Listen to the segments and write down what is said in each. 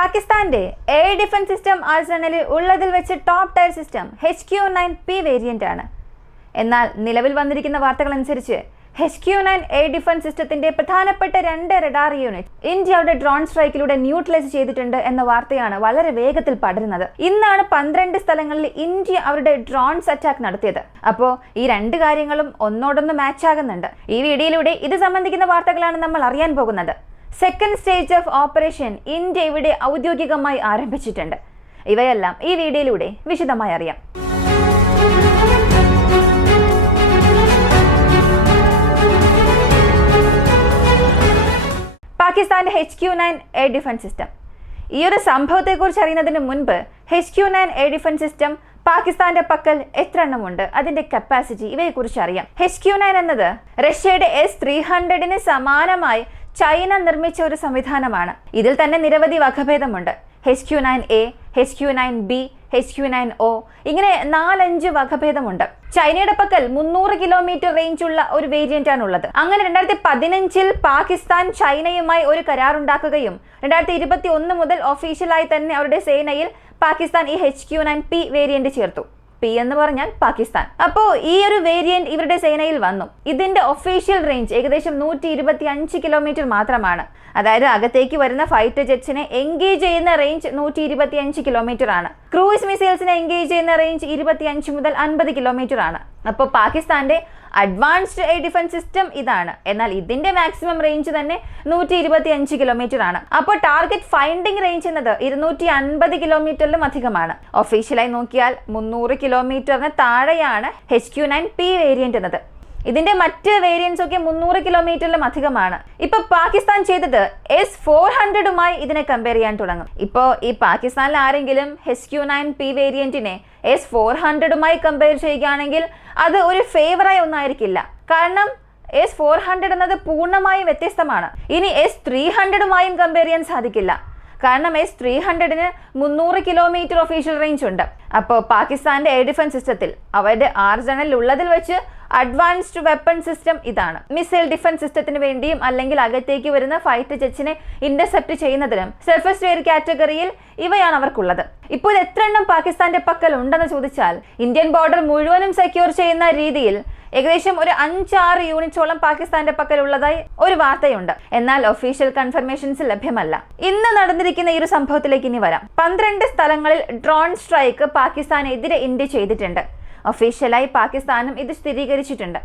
പാകിസ്ഥാന്റെ air defence system ആർസണലിൽ ഉള്ളതിൽ വെച്ച് top tier system HQ-9P variant ആണ്. എന്നാൽ നിലവിൽ വന്നിരിക്കുന്ന വാർത്തകൾ അനുസരിച്ച് HQ-9 എയർ ഡിഫൻസ് സിസ്റ്റത്തിന്റെ പ്രധാനപ്പെട്ട 2 റഡാർ യൂണിറ്റ് ഇന്ത്യയുടെ ഡ്രോൺ സ്ട്രൈക്കിലൂടെ ന്യൂട്രലൈസ് ചെയ്തിട്ടുണ്ട് എന്ന വാർത്തയാണ് വളരെ വേഗത്തിൽ പടരുന്നത്. ഇന്നാണ് 12 സ്ഥലങ്ങളിൽ ഇന്ത്യ അവരുടെ ഡ്രോൺസ് അറ്റാക്ക് നടത്തിയത്. അപ്പോൾ ഈ 2 കാര്യങ്ങളും ഒന്നോടൊന്ന് മാച്ച് ആകുന്നുണ്ട്. ഈ വീഡിയോയിലൂടെ ഇത് സംബന്ധിക്കുന്ന വാർത്തകളാണ് നമ്മൾ അറിയാൻ പോകുന്നത്. Second stage of operation India ഇവിടെ ഔദ്യോഗികമായി ആരംഭിച്ചിട്ടുണ്ട്. ഇവയെല്ലാം ഈ വീഡിയോയിലൂടെ വിശദമായി അറിയാം. പാകിസ്ഥാന്റെ HQ-9 എയർ ഡിഫൻസ് സിസ്റ്റം. ഈ ഒരു സംഭവത്തെക്കുറിച്ച് അറിയുന്നതിന് മുൻപ് HQ-9 എയർ ഡിഫൻസ് സിസ്റ്റം പാകിസ്ഥാന്റെ പക്കൽ എത്ര എണ്ണമുണ്ട്, അതിന്റെ കപ്പാസിറ്റി, ഇവയെക്കുറിച്ച് അറിയാം. HQ-9 എന്നത് റഷ്യയുടെ S-300 സമാനമായി ചൈന നിർമ്മിച്ച ഒരു സംവിധാനമാണ്. ഇതിൽ തന്നെ നിരവധി വകഭേദമുണ്ട്. HQ-9A, HQ-9B, HQ-9O ഇങ്ങനെ 4-5 വകഭേദമുണ്ട്. ചൈനയുടെ പക്കൽ 300 കിലോമീറ്റർ റേഞ്ച് ഉള്ള ഒരു വേരിയന്റ് ആണ് ഉള്ളത്. അങ്ങനെ 2015 പാകിസ്ഥാൻ ചൈനയുമായി ഒരു കരാറുണ്ടാക്കുകയും 2021 മുതൽ ഒഫീഷ്യലായി തന്നെ അവരുടെ സേനയിൽ പാകിസ്ഥാൻ ഈ HQ-9P വേരിയന്റ് ചേർത്തു. P എന്ന് പറഞ്ഞാൽ പാകിസ്ഥാൻ. അപ്പോൾ ഈ ഒരു വേരിയന്റ് ഇവരുടെ സേനയിൽ വന്നു. ഇതിന്റെ ഒഫീഷ്യൽ റേഞ്ച് ഏകദേശം 125 കിലോമീറ്റർ മാത്രമാണ്. അതായത് അകത്തേക്ക് വരുന്ന ഫൈറ്റർ ജെറ്റ്സിനെ എൻഗേജ് ചെയ്യുന്ന റേഞ്ച് 125 കിലോമീറ്റർ ആണ്. ക്രൂയിസ് മിസൈൽസിനെ എൻഗേജ് ചെയ്യുന്ന റേഞ്ച് 25 മുതൽ 50 കിലോമീറ്റർ ആണ്. അപ്പോൾ പാകിസ്ഥാന്റെ അഡ്വാൻസ്ഡ് എയർ ഡിഫൻസ് സിസ്റ്റം ഇതാണ്. എന്നാൽ ഇതിന്റെ മാക്സിമം റേഞ്ച് തന്നെ 125 കിലോമീറ്റർ ആണ്. അപ്പോൾ ടാർഗറ്റ് ഫൈൻഡിംഗ് റേഞ്ച് എന്നത് 250 കിലോമീറ്ററിലും അധികമാണ്. ഒഫീഷ്യലായി നോക്കിയാൽ 300 കിലോമീറ്ററിന് താഴെയാണ് HQ-9P വേരിയന്റ് എന്നത്. ഇതിന്റെ മറ്റ് വേരിയൻസ് ഒക്കെ 300 കിലോമീറ്ററിലും അധികമാണ്. ഇപ്പൊ പാകിസ്ഥാൻ ചെയ്തത് S-400മായി ഇതിനെ കമ്പയർ ചെയ്യാൻ തുടങ്ങും. ഇപ്പോൾ ഈ പാകിസ്ഥാനിൽ ആരെങ്കിലും HQ-9P വേരിയന്റിനെ S-400മായി കമ്പയർ ചെയ്യുകയാണെങ്കിൽ അത് ഒരു ഫേവറായി ഒന്നായിരിക്കില്ല. കാരണം S-400 എന്നത് പൂർണ്ണമായും വ്യത്യസ്തമാണ്. ഇനി S-300മായും കമ്പയർ ചെയ്യാൻ സാധിക്കില്ല. കാരണം S-300ന് 300 കിലോമീറ്റർ ഒഫീഷ്യൽ റേഞ്ച് ഉണ്ട്. അപ്പോൾ പാകിസ്ഥാന്റെ എയർ ഡിഫൻസ് സിസ്റ്റത്തിൽ അവരുടെ ആർസണലിൽ ഉള്ളതിൽ വെച്ച് അഡ്വാൻസ്ഡ് വെപ്പൺ സിസ്റ്റം ഇതാണ്. മിസൈൽ ഡിഫൻസ് സിസ്റ്റത്തിന് വേണ്ടിയും അല്ലെങ്കിൽ അകത്തേക്ക് വരുന്ന ഫൈറ്റർ ജെറ്റ്സിനെ ഇന്റർസെപ്റ്റ് ചെയ്യുന്നതിനും സർഫസ് എയർ കാറ്റഗറിയിൽ ഇവയാണ് അവർക്കുള്ളത്. ഇപ്പോൾ ഇത് എത്ര എണ്ണം പാകിസ്ഥാന്റെ പക്കൽ ഉണ്ടെന്ന് ചോദിച്ചാൽ ഇന്ത്യൻ ബോർഡർ മുഴുവനും സെക്യൂർ ചെയ്യുന്ന രീതിയിൽ ഏകദേശം ഒരു 5-6 യൂണിറ്റോളം പാകിസ്ഥാന്റെ പക്കൽ ഉള്ളതായി ഒരു വാർത്തയുണ്ട്. എന്നാൽ ഒഫീഷ്യൽ കൺഫർമേഷൻസ് ലഭ്യമല്ല. ഇന്ന് നടന്നിരിക്കുന്ന ഈ ഒരു സംഭവത്തിലേക്ക് ഇനി വരാം. 12 സ്ഥലങ്ങളിൽ ഡ്രോൺ സ്ട്രൈക്ക് പാകിസ്ഥാനെതിരെ ഇന്ത്യ ചെയ്തിട്ടുണ്ട്. ഒഫീഷ്യലായി പാകിസ്ഥാനും ഇത് സ്ഥിരീകരിച്ചിട്ടുണ്ട്.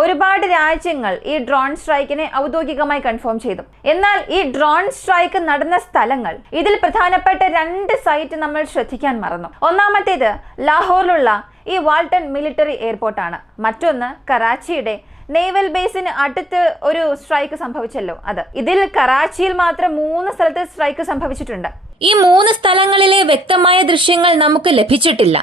ഒരുപാട് രാജ്യങ്ങൾ ഈ ഡ്രോൺ സ്ട്രൈക്കിനെ ഔദ്യോഗികമായി കൺഫേം ചെയ്തു. എന്നാൽ ഈ ഡ്രോൺ സ്ട്രൈക്ക് നടന്ന സ്ഥലങ്ങൾ, ഇതിൽ പ്രധാനപ്പെട്ട 2 സൈറ്റ് നമ്മൾ ശ്രദ്ധിക്കാൻ മറന്നു. ഒന്നാമത്തേത് ലാഹോറിലുള്ള ഈ വാൾട്ടൺ മിലിറ്ററി എയർപോർട്ടാണ്. മറ്റൊന്ന് കറാച്ചിയുടെ നേവൽ ബേസിന് അടുത്ത് ഒരു സ്ട്രൈക്ക് സംഭവിച്ചല്ലോ അത്. ഇതിൽ കറാച്ചിയിൽ മാത്രം 3 സ്ഥലത്ത് സ്ട്രൈക്ക് സംഭവിച്ചിട്ടുണ്ട്. ഈ 3 സ്ഥലങ്ങളിലെ വ്യക്തമായ ദൃശ്യങ്ങൾ നമുക്ക് ലഭിച്ചിട്ടില്ല.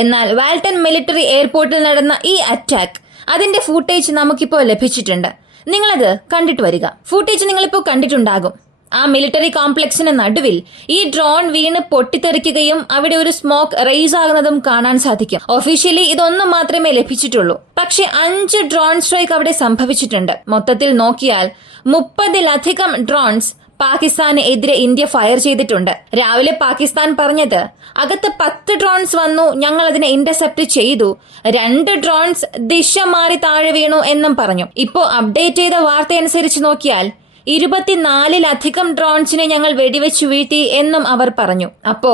എന്നാൽ വാൾട്ടൺ മിലിറ്ററി എയർപോർട്ടിൽ നടന്ന ഈ അറ്റാക്ക്, അതിന്റെ ഫൂട്ടേജ് നമുക്കിപ്പോൾ ലഭിച്ചിട്ടുണ്ട്. നിങ്ങളത് കണ്ടിട്ട് വരിക. ഫൂട്ടേജ് നിങ്ങളിപ്പോൾ കണ്ടിട്ടുണ്ടാകും. ആ മിലിറ്ററി കോംപ്ലക്സിന് നടുവിൽ ഈ ഡ്രോൺ വീണ് പൊട്ടിത്തെറിക്കുകയും അവിടെ ഒരു സ്മോക്ക് റേസ് ആകുന്നതും കാണാൻ സാധിക്കും. ഒഫീഷ്യലി ഇതൊന്നും മാത്രമേ ലഭിച്ചിട്ടുള്ളൂ. പക്ഷെ 5 ഡ്രോൺ സ്ട്രൈക്ക് അവിടെ സംഭവിച്ചിട്ടുണ്ട്. മൊത്തത്തിൽ നോക്കിയാൽ 30-ലധികം ഡ്രോൺസ് പാകിസ്ഥാന് എതിരെ ഇന്ത്യ ഫയർ ചെയ്തിട്ടുണ്ട്. രാവിലെ പാകിസ്ഥാൻ പറഞ്ഞത് അകത്ത് 10 ഡ്രോൺസ് വന്നു, ഞങ്ങൾ അതിനെ ഇന്റർസെപ്റ്റ് ചെയ്തു, 2 ഡ്രോൺസ് ദിശ മാറി താഴെ വീണു എന്നും പറഞ്ഞു. ഇപ്പോ അപ്ഡേറ്റ് ചെയ്ത വാർത്തയനുസരിച്ച് നോക്കിയാൽ 24-ലധികം ഡ്രോൺസിനെ ഞങ്ങൾ വെടിവെച്ചു വീഴ്ത്തി എന്നും അവർ പറഞ്ഞു. അപ്പോ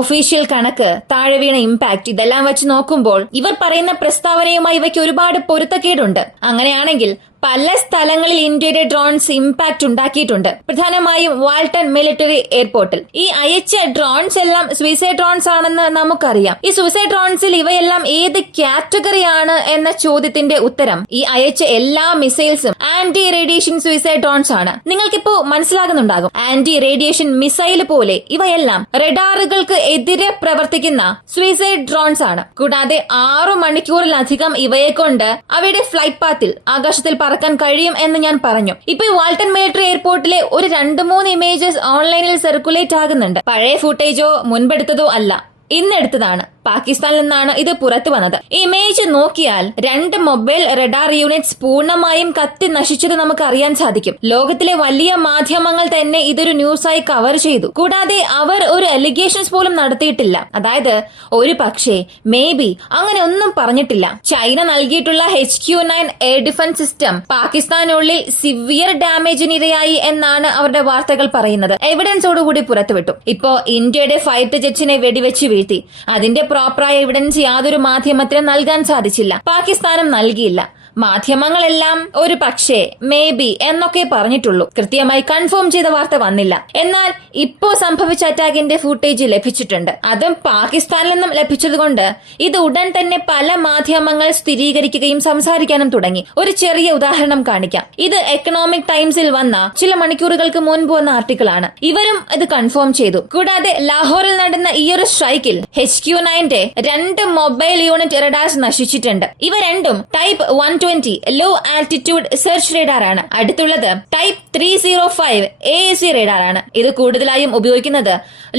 ഒഫീഷ്യൽ കണക്ക്, താഴെ വീണ ഇമ്പാക്ട്, ഇതെല്ലാം വെച്ച് നോക്കുമ്പോൾ ഇവർ പറയുന്ന പ്രസ്താവനയുമായി ഇവയ്ക്ക് ഒരുപാട് പൊരുത്തക്കേടുണ്ട്. അങ്ങനെയാണെങ്കിൽ പല സ്ഥലങ്ങളിൽ ഇന്ത്യയുടെ ഡ്രോൺസ് ഇമ്പാക്ട് ഉണ്ടാക്കിയിട്ടുണ്ട്. പ്രധാനമായും വാൾട്ടൺ മിലിറ്ററി എയർപോർട്ടിൽ. ഈ അയച്ച ഡ്രോൺസ് എല്ലാം സൂയിസൈഡ് ഡ്രോൺസ് ആണെന്ന് നമുക്കറിയാം. ഈ സൂയിസൈഡ് ഡ്രോൺസിൽ ഇവയെല്ലാം ഏത് കാറ്റഗറിയാണ് എന്ന ചോദ്യത്തിന്റെ ഉത്തരം, ഈ അയച്ച എല്ലാ മിസൈൽസും ആന്റി റേഡിയേഷൻ സൂയിസൈഡ് ഡ്രോൺസ് ആണ്. നിങ്ങൾക്കിപ്പോ മനസ്സിലാകുന്നുണ്ടാകും. ആന്റി റേഡിയേഷൻ മിസൈൽ പോലെ ഇവയെല്ലാം റഡാറുകൾക്ക് എതിരെ പ്രവർത്തിക്കുന്ന സൂയിസൈഡ് ഡ്രോൺസ് ആണ്. കൂടാതെ 6 മണിക്കൂറിലധികം ഇവയെ കൊണ്ട് അവയുടെ ഫ്ലൈറ്റ് പാത്തിൽ ആകാശത്തിൽ പറക്കാൻ കഴിയും എന്ന് ഞാൻ പറഞ്ഞു. ഇപ്പൊ വാൾട്ടൺ മിലിറ്ററി എയർപോർട്ടിലെ ഒരു 2-3 ഇമേജസ് ഓൺലൈനിൽ സർക്കുലേറ്റ് ആകുന്നുണ്ട്. പഴയ ഫുട്ടേജോ മുൻപെടുത്തതോ അല്ല. ഇന്നെടുത്തതാണ്. പാകിസ്ഥാനിൽ നിന്നാണ് ഇത് പുറത്തു വന്നത്. ഇമേജ് നോക്കിയാൽ 2 മൊബൈൽ റഡാർ യൂണിറ്റ്സ് പൂർണ്ണമായും കത്തി നശിച്ചത് നമുക്ക് അറിയാൻ സാധിക്കും. ലോകത്തിലെ വലിയ മാധ്യമങ്ങൾ തന്നെ ഇതൊരു ന്യൂസായി കവർ ചെയ്തു. കൂടാതെ അവർ ഒരു അലിഗേഷൻസ് പോലും നടത്തിയിട്ടില്ല. അതായത് ഒരു പക്ഷേ മേ ബി അങ്ങനെ ഒന്നും പറഞ്ഞിട്ടില്ല. ചൈന നൽകിയിട്ടുള്ള HQ-9 എയർ ഡിഫൻസ് സിസ്റ്റം പാകിസ്ഥാനുള്ളിൽ സിവിയർ ഡാമേജിനിരയായി എന്നാണ് അവരുടെ വാർത്തകൾ പറയുന്നത്. എവിഡൻസോടുകൂടി പുറത്തുവിട്ടു. ഇപ്പോ ഇന്ത്യയുടെ ഫൈറ്റർ ജെറ്റിനെ വെടിവെച്ച് വീഴ്ത്തി. അതിന്റെ പ്രോപ്പറായ എവിഡൻസ് യാതൊരു മാധ്യമത്തിനും നൽകാൻ സാധിച്ചില്ല. പാകിസ്ഥാനും നൽകിയില്ല. മാധ്യമങ്ങളെല്ലാം ഒരു പക്ഷേ മേ ബി എന്നൊക്കെ പറഞ്ഞിട്ടുള്ളൂ. കൃത്യമായി കൺഫേം ചെയ്ത വാർത്ത വന്നില്ല. എന്നാൽ ഇപ്പോ സംഭവിച്ച അറ്റാക്കിന്റെ ഫുട്ടേജ് ലഭിച്ചിട്ടുണ്ട്. അതും പാകിസ്ഥാനിൽ നിന്നും ലഭിച്ചതുകൊണ്ട് ഇത് ഉടൻ തന്നെ പല മാധ്യമങ്ങൾ സ്ഥിരീകരിക്കുകയും സംസാരിക്കാനും തുടങ്ങി. ഒരു ചെറിയ ഉദാഹരണം കാണിക്കാം. ഇത് എക്കണോമിക് ടൈംസിൽ വന്ന ചില മണിക്കൂറുകൾക്ക് മുൻപ് വന്ന ആർട്ടിക്കിൾ ആണ്. ഇവരും ഇത് കൺഫേം ചെയ്തു. കൂടാതെ ലാഹോറിൽ നടന്ന ഈയൊരു സ്ട്രൈക്കിൽ HQ-9 2 മൊബൈൽ യൂണിറ്റ് റഡാർസ് നശിച്ചിട്ടുണ്ട്. ഇവ രണ്ടും type 120 low altitude search radar ആണ്. അടുത്തുള്ളത് ടൈപ്പ് 305 AEC റഡാർ ആണ്. ഇത് കൂടുതലായും ഉപയോഗിക്കുന്നത്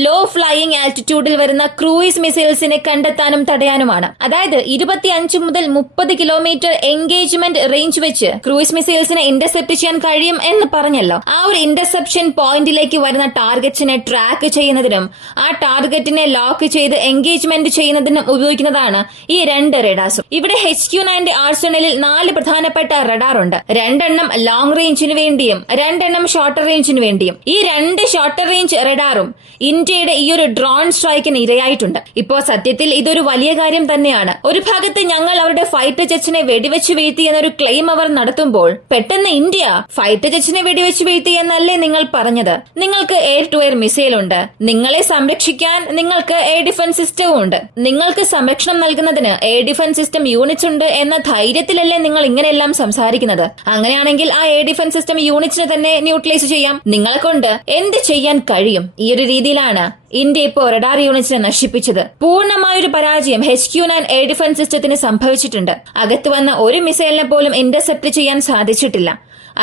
ലോ ഫ്ലൈയിങ് ആൾട്ടിറ്റ്യൂഡിൽ വരുന്ന ക്രൂയിസ് മിസൈൽസിനെ കണ്ടെത്താനും തടയാനുമാണ്. അതായത് 25 മുതൽ 30 കിലോമീറ്റർ എൻഗേജ്മെന്റ് റേഞ്ച് വെച്ച് ക്രൂയിസ് മിസൈൽസിനെ ഇന്റർസെപ്റ്റ് ചെയ്യാൻ കഴിയും എന്ന് പറഞ്ഞല്ലോ. ആ ഒരു ഇന്റർസെപ്ഷൻ പോയിന്റിലേക്ക് വരുന്ന ടാർഗറ്റ്സിനെ ട്രാക്ക് ചെയ്യുന്നതിനും ആ ടാർഗറ്റിനെ ലോക്ക് ചെയ്ത് എൻഗേജ്മെന്റ് ചെയ്യുന്നതിനും ഉപയോഗിക്കുന്നതാണ് ഈ 2 റഡാർസും. ഇവിടെ HQ-9 ആർസണലിൽ 4 പ്രധാനപ്പെട്ട റഡാർ ഉണ്ട്. 2 ലോങ് റേഞ്ചിന് വേണ്ടിയും 2 ഷോർട്ടർ റേഞ്ചിന് വേണ്ടിയും. ഈ 2 ഷോർട്ടർ റേഞ്ച് റഡാറും ഇന്ത്യയുടെ ഈ ഒരു ഡ്രോൺ സ്ട്രൈക്കിന് ഇരയായിട്ടുണ്ട്. ഇപ്പോ സത്യത്തിൽ ഇതൊരു വലിയ കാര്യം തന്നെയാണ്. ഒരു ഭാഗത്ത് ഞങ്ങൾ അവരുടെ ഫൈറ്റർ ജെറ്റ്സിനെ വെടിവെച്ച് വീഴ്ത്തി എന്നൊരു ക്ലെയിം അവർ നടത്തുമ്പോൾ പെട്ടെന്ന് ഇന്ത്യ ഫൈറ്റർ ജെറ്റ്സിനെ വെടിവെച്ച് വീഴ്ത്തി എന്നല്ലേ നിങ്ങൾ പറഞ്ഞത്? നിങ്ങൾക്ക് എയർ ടു എയർ മിസൈൽ ഉണ്ട്. നിങ്ങളെ സംരക്ഷിക്കാൻ നിങ്ങൾക്ക് എയർ ഡിഫൻസ് സിസ്റ്റവും ഉണ്ട്. നിങ്ങൾക്ക് സംരക്ഷണം നൽകുന്നതിന് എയർ ഡിഫൻസ് സിസ്റ്റം യൂണിറ്റ്സ് ഉണ്ട് എന്ന ധൈര്യത്തിലല്ലേ നിങ്ങൾ ഇങ്ങനെയെല്ലാം സംസാരിക്കുന്നത്? അങ്ങനെയാണെങ്കിൽ ആ എയർ ഡിഫൻസ് സിസ്റ്റം യൂണിറ്റ്സിനെ തന്നെ ന്യൂട്രലൈസ് ചെയ്യാം. നിങ്ങളെ കൊണ്ട് എന്ത് ചെയ്യാൻ കഴിയും? ഈ ഒരു രീതിയിലാണ് ഇന്ത്യ ഇപ്പോൾ റഡാർ യൂണിറ്റ്സിനെ നശിപ്പിച്ചത്. പൂർണ്ണമായൊരു പരാജയം HQ-9 എയർ ഡിഫൻസ് സിസ്റ്റത്തിന് സംഭവിച്ചിട്ടുണ്ട്. അകത്ത് വന്ന ഒരു മിസൈലിനെ പോലും ഇന്റർസെപ്റ്റ് ചെയ്യാൻ സാധിച്ചിട്ടില്ല.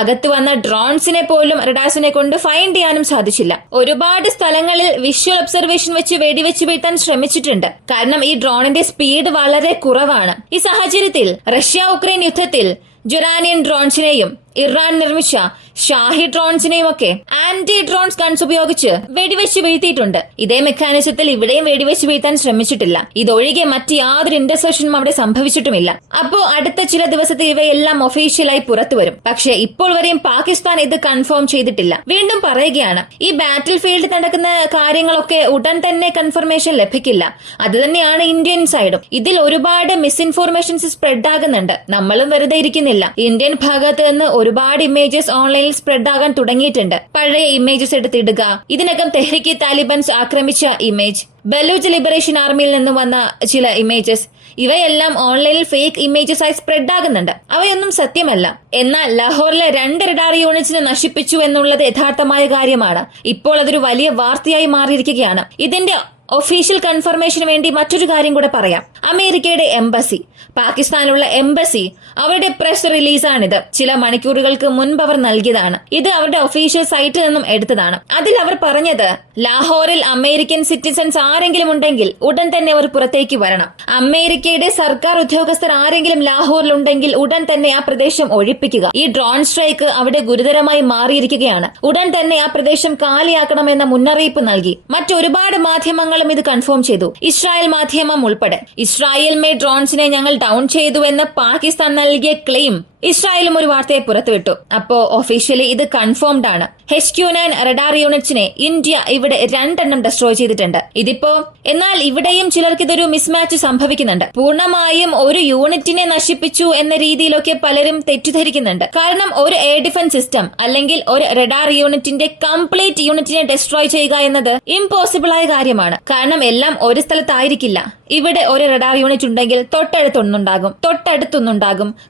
അകത്ത് വന്ന ഡ്രോൺസിനെ പോലും റഡാർസിനെ കൊണ്ട് ഫൈൻഡ് ചെയ്യാനും സാധിച്ചില്ല. ഒരുപാട് സ്ഥലങ്ങളിൽ വിഷ്വൽ ഒബ്സർവേഷൻ വെച്ച് വെടിവെച്ച് വീഴ്ത്താൻ ശ്രമിച്ചിട്ടുണ്ട്. കാരണം ഈ ഡ്രോണിന്റെ സ്പീഡ് വളരെ കുറവാണ്. ഈ സാഹചര്യത്തിൽ റഷ്യ ഉക്രൈൻ യുദ്ധത്തിൽ ജൊറാനിയൻ ഡ്രോൺസിനെയും ഇറാൻ നിർമ്മിച്ച ഷാഹി ഡ്രോൺസിനെയും ഒക്കെ ആന്റി ഡ്രോൺസ് ഗൺസ് ഉപയോഗിച്ച് വെടിവെച്ച് വീഴ്ത്തിയിട്ടുണ്ട്. ഇതേ മെക്കാനിസത്തിൽ ഇവിടെയും വെടിവെച്ച് വീഴ്ത്താൻ ശ്രമിച്ചിട്ടില്ല. ഇതൊഴികെ മറ്റ് യാതൊരു ഇന്റർസെപ്ഷനും അവിടെ സംഭവിച്ചിട്ടുമില്ല. അപ്പോ അടുത്ത ചില ദിവസത്തിൽ ഇവയെല്ലാം ഒഫീഷ്യലായി പുറത്തു വരും. പക്ഷേ ഇപ്പോൾ വരെയും പാകിസ്ഥാൻ ഇത് കൺഫേം ചെയ്തിട്ടില്ല. വീണ്ടും പറയുകയാണ്, ഈ ബാറ്റിൽ ഫീൽഡിൽ നടക്കുന്ന കാര്യങ്ങളൊക്കെ ഉടൻ തന്നെ കൺഫർമേഷൻ ലഭിക്കില്ല. അത് തന്നെയാണ് ഇന്ത്യൻ സൈഡും. ഇതിൽ ഒരുപാട് മിസ്ഇൻഫോർമേഷൻസ് സ്പ്രെഡ് ആകുന്നുണ്ട്. നമ്മളും വെറുതെ ഇരിക്കുന്നില്ല. ഇന്ത്യൻ ഭാഗത്ത് നിന്ന് ഒരുപാട് ഇമേജസ് ഓൺലൈനിൽ സ്പ്രെഡ് ആകാൻ തുടങ്ങിയിട്ടുണ്ട്. പഴയ ഇമേജസ് എടുത്തിടുക. ഇതിനകം തെഹ്രിക്ക് താലിബാൻസ് ആക്രമിച്ച ഇമേജ്, ബലൂച്ച് ലിബറേഷൻ ആർമിയിൽ നിന്ന് വന്ന ചില ഇമേജസ്, ഇവയെല്ലാം ഓൺലൈനിൽ ഫേക്ക് ഇമേജസ് ആയി സ്പ്രെഡ് ആകുന്നുണ്ട്. അവയൊന്നും സത്യമല്ല. എന്നാൽ ലാഹോറിലെ 2 റഡാർ യൂണിറ്റ്സിനെ നശിപ്പിച്ചു എന്നുള്ളത് യഥാർത്ഥമായ കാര്യമാണ്. ഇപ്പോൾ അതൊരു വലിയ വാർത്തയായി മാറിയിരിക്കുകയാണ്. ഇതിന്റെ ഒഫീഷ്യൽ കൺഫർമേഷന് വേണ്ടി മറ്റൊരു കാര്യം കൂടെ പറയാം. അമേരിക്കയുടെ എംബസി, പാകിസ്ഥാനിലുള്ള എംബസി, അവരുടെ പ്രസ് റിലീസാണിത്. ചില മണിക്കൂറുകൾക്ക് മുൻപ് അവർ നൽകിയതാണ്. ഇത് അവരുടെ ഒഫീഷ്യൽ സൈറ്റിൽ നിന്നും എടുത്തതാണ്. അതിൽ അവർ പറഞ്ഞത്, ലാഹോറിൽ അമേരിക്കൻ സിറ്റിസൺസ് ആരെങ്കിലും ഉണ്ടെങ്കിൽ ഉടൻ തന്നെ അവർ പുറത്തേക്ക് വരണം. അമേരിക്കയുടെ സർക്കാർ ഉദ്യോഗസ്ഥർ ആരെങ്കിലും ലാഹോറിൽ ഉണ്ടെങ്കിൽ ഉടൻ തന്നെ ആ പ്രദേശം ഒഴിപ്പിക്കുക. ഈ ഡ്രോൺ സ്ട്രൈക്ക് അവിടെ ഗുരുതരമായി മാറിയിരിക്കുകയാണ്. ഉടൻ തന്നെ ആ പ്രദേശം കാലിയാക്കണമെന്ന മുന്നറിയിപ്പ് നൽകി. മറ്റൊരുപാട് മാധ്യമങ്ങളും ഇത് കൺഫേം ചെയ്തു. ഇസ്രായേൽ മാധ്യമം ഉൾപ്പെടെ. ഇസ്രായേൽ മേഡ് ഡ്രോൺസിനെ ഞങ്ങൾ ഡൗൺ ചെയ്തുവെന്ന് പാകിസ്ഥാൻ നൽകിയ ക്ലെയിം ഇസ്രായേലും ഒരു വാർത്തയെ പുറത്തുവിട്ടു. അപ്പോ ഒഫീഷ്യലി ഇത് കൺഫേംഡ് ആണ്. HQ-9 റഡാർ യൂണിറ്റ്സിനെ ഇന്ത്യ ഇവിടെ 2 ഡെസ്ട്രോയ് ചെയ്തിട്ടുണ്ട്. എന്നാൽ ഇവിടെയും ചിലർക്ക് ഇതൊരു മിസ്മാച്ച് സംഭവിക്കുന്നുണ്ട്. പൂർണ്ണമായും ഒരു യൂണിറ്റിനെ നശിപ്പിച്ചു എന്ന രീതിയിലൊക്കെ പലരും തെറ്റിദ്ധരിക്കുന്നുണ്ട്. കാരണം ഒരു എയർ ഡിഫൻസ് സിസ്റ്റം അല്ലെങ്കിൽ ഒരു റഡാർ യൂണിറ്റിന്റെ കംപ്ലീറ്റ് യൂണിറ്റിനെ ഡെസ്ട്രോയ് ചെയ്യുക എന്നത് ഇമ്പോസിബിൾ ആയ കാര്യമാണ്. കാരണം എല്ലാം ഒരു സ്ഥലത്തായിരിക്കില്ല. ഇവിടെ ഒരു റഡാർ യൂണിറ്റ് ഉണ്ടെങ്കിൽ തൊട്ടടുത്തൊന്നുണ്ടാകും,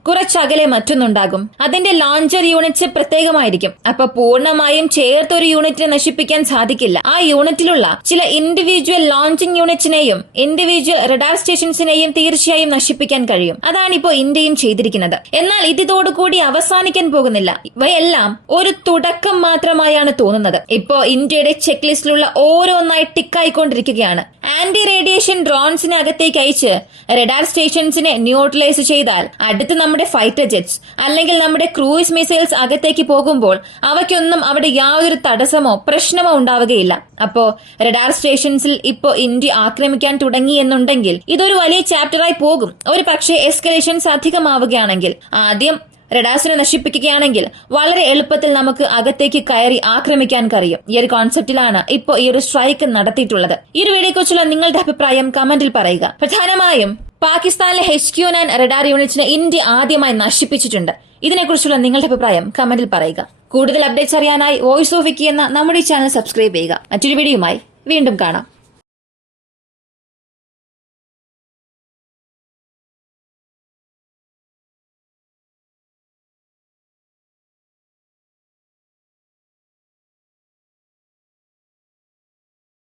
കുറച്ചകലെ മറ്റൊന്നുണ്ടാകും. അതിന്റെ ലോഞ്ചർ യൂണിറ്റ്സ് പ്രത്യേകമായിരിക്കും. അപ്പൊ പൂർണ്ണമായും ചേർത്തൊരു യൂണിറ്റിനെ നശിപ്പിക്കാൻ സാധിക്കില്ല. ആ യൂണിറ്റിലുള്ള ചില ഇൻഡിവിജ്വൽ ലോഞ്ചിങ് യൂണിറ്റ്സിനെയും ഇൻഡിവിജ്വൽ റഡാർ സ്റ്റേഷൻസിനെയും തീർച്ചയായും നശിപ്പിക്കാൻ കഴിയും. അതാണ് ഇപ്പോൾ ഇന്ത്യയും ചെയ്തിരിക്കുന്നത്. എന്നാൽ ഇതോടുകൂടി അവസാനിക്കാൻ പോകുന്നില്ല. ഇവയെല്ലാം ഒരു തുടക്കം മാത്രമായാണ് തോന്നുന്നത്. ഇപ്പോ ഇന്ത്യയുടെ ചെക്ക് ലിസ്റ്റിലുള്ള ഓരോന്നായി ടിക്കായിക്കൊണ്ടിരിക്കുകയാണ്. ആന്റി റേഡിയേഷൻ ഡ്രോൺസിനെ അകത്തേക്ക് അയച്ച് റഡാർ സ്റ്റേഷൻസിനെ ന്യൂട്രലൈസ് ചെയ്താൽ അടുത്ത് നമ്മുടെ ഫൈറ്റർ ജെറ്റ്സ് അല്ലെങ്കിൽ നമ്മുടെ ക്രൂയിസ് മിസൈൽസ് അകത്തേക്ക് പോകുമ്പോൾ അവയ്ക്കൊന്നും അവിടെ യാതൊരു തടസ്സമോ പ്രശ്നമോ ഉണ്ടാവുകയില്ല. അപ്പോ റഡാർ സ്റ്റേഷൻസിൽ ഇപ്പോ ഇന്ത്യ ആക്രമിക്കാൻ തുടങ്ങി എന്നുണ്ടെങ്കിൽ ഇതൊരു വലിയ ചാപ്റ്ററായി പോകും. ഒരു പക്ഷേ എസ്കലേഷൻസ് അധികമാവുകയാണെങ്കിൽ ആദ്യം റഡാർസിനെ നശിപ്പിക്കുകയാണെങ്കിൽ വളരെ എളുപ്പത്തിൽ നമുക്ക് അകത്തേക്ക് കയറി ആക്രമിക്കാൻ കഴിയും. ഈ ഒരു കോൺസെപ്റ്റിലാണ് ഇപ്പോൾ ഈ ഒരു സ്ട്രൈക്ക് നടത്തിയിട്ടുള്ളത്. ഈ ഒരു വീഡിയോയെ കുറിച്ചുള്ള നിങ്ങളുടെ അഭിപ്രായം കമന്റിൽ പറയുക. പ്രധാനമായും പാകിസ്ഥാനിലെ HQ-9 റഡാർ യൂണിറ്റിനെ ഇന്ത്യ ആദ്യമായി നശിപ്പിച്ചിട്ടുണ്ട്. ഇതിനെക്കുറിച്ചുള്ള നിങ്ങളുടെ അഭിപ്രായം കമന്റിൽ പറയുക. കൂടുതൽ അപ്ഡേറ്റ്സ് അറിയാനായി വോയിസ് ഓഫ് വിക്കി എന്ന നമ്മുടെ ചാനൽ സബ്സ്ക്രൈബ് ചെയ്യുക. മറ്റൊരു വീഡിയോയുമായി വീണ്ടും കാണാം.